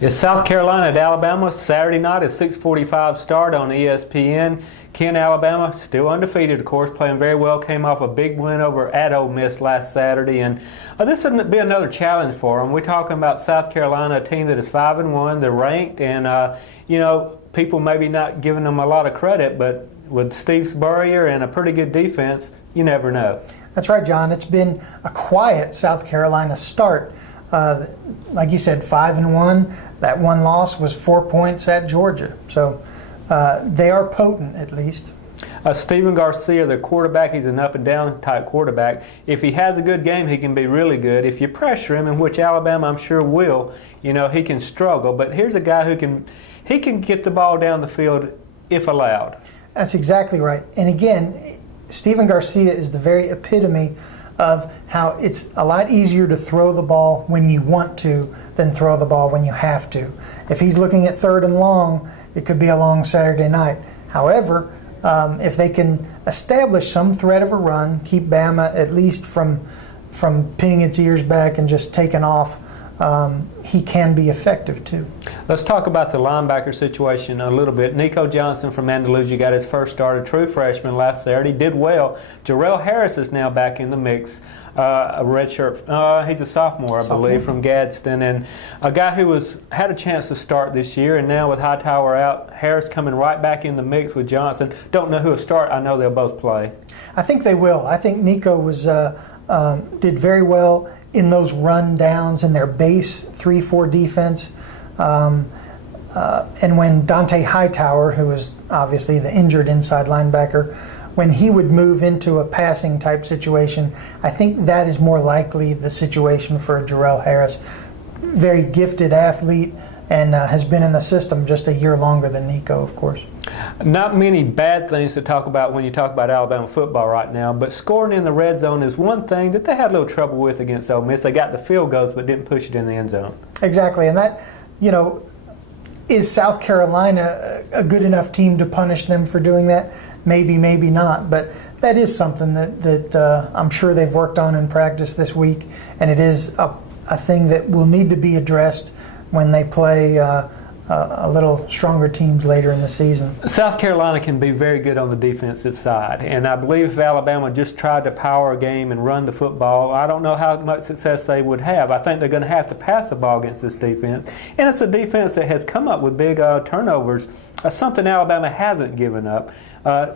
It's South Carolina at Alabama, Saturday night at 6:45 start on ESPN. Kent, Alabama, still undefeated, of course, playing very well. Came off a big win over at Ole Miss last Saturday, and this will be another challenge for them. We're talking about South Carolina, a team that is 5-1. They're ranked, and people maybe not giving them a lot of credit, but with Steve Spurrier and a pretty good defense, you never know. That's right, John. It's been a quiet South Carolina start. Like you said, 5-1. That one loss was 4 points at Georgia. So they are potent, at least. Stephen Garcia, the quarterback, he's an up-and-down type quarterback. If he has a good game, he can be really good. If you pressure him, in which Alabama I'm sure will, he can struggle. But here's a guy who can get the ball down the field if allowed. That's exactly right. And again, Stephen Garcia is the very epitome of how it's a lot easier to throw the ball when you want to than throw the ball when you have to. If he's looking at 3rd and long, it could be a long Saturday night. However, if they can establish some threat of a run, keep Bama at least from pinning its ears back and just taking off, he can be effective too. Let's talk about the linebacker situation a little bit. Jon Johnson from Andalusia got his first start, a true freshman last Saturday, did well. Jarrell Harris is now back in the mix, a redshirt. He's a sophomore, I believe, from Gadsden, and a guy who had a chance to start this year, and now with Hightower out, Harris coming right back in the mix with Johnson. Don't know who will start. I know they'll both play. I think they will. I think Nico did very well in those run downs in their base 3-4 defense. And when Dante Hightower, who is obviously the injured inside linebacker, when he would move into a passing type situation, I think that is more likely the situation for Jarrell Harris. Very gifted athlete and has been in the system just a year longer than Nico, of course. Not many bad things to talk about when you talk about Alabama football right now, but scoring in the red zone is one thing that they had a little trouble with against Ole Miss. They got the field goals but didn't push it in the end zone. Exactly, and that, is South Carolina a good enough team to punish them for doing that? Maybe, maybe not, but that is something that I'm sure they've worked on in practice this week, and it is a thing that will need to be addressed when they play a little stronger teams later in the season. South Carolina can be very good on the defensive side, and I believe if Alabama just tried to power a game and run the football, I don't know how much success they would have. I think they're going to have to pass the ball against this defense, and it's a defense that has come up with big turnovers, something Alabama hasn't given up.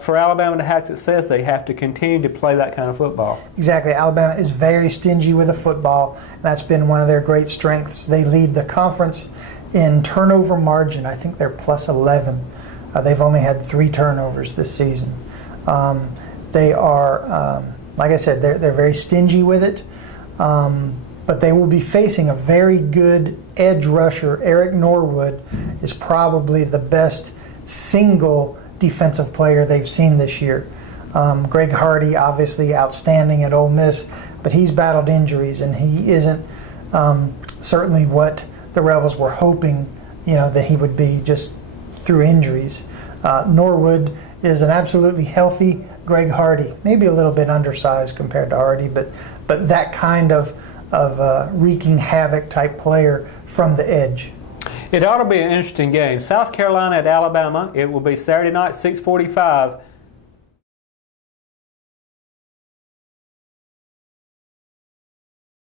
For Alabama to have success, they have to continue to play that kind of football. Exactly. Alabama is very stingy with the football, and that's been one of their great strengths. They lead the conference in turnover margin. I think they're plus 11. They've only had 3 turnovers this season. They are, like I said, they're very stingy with it, but they will be facing a very good edge rusher. Eric Norwood is probably the best single defensive player they've seen this year. Greg Hardy, obviously outstanding at Ole Miss, but he's battled injuries, and he isn't certainly what the Rebels were hoping, that he would be just through injuries. Norwood is an absolutely healthy Greg Hardy, maybe a little bit undersized compared to Hardy, but that kind of wreaking havoc type player from the edge. It ought to be an interesting game. South Carolina at Alabama. It will be Saturday night, 6:45.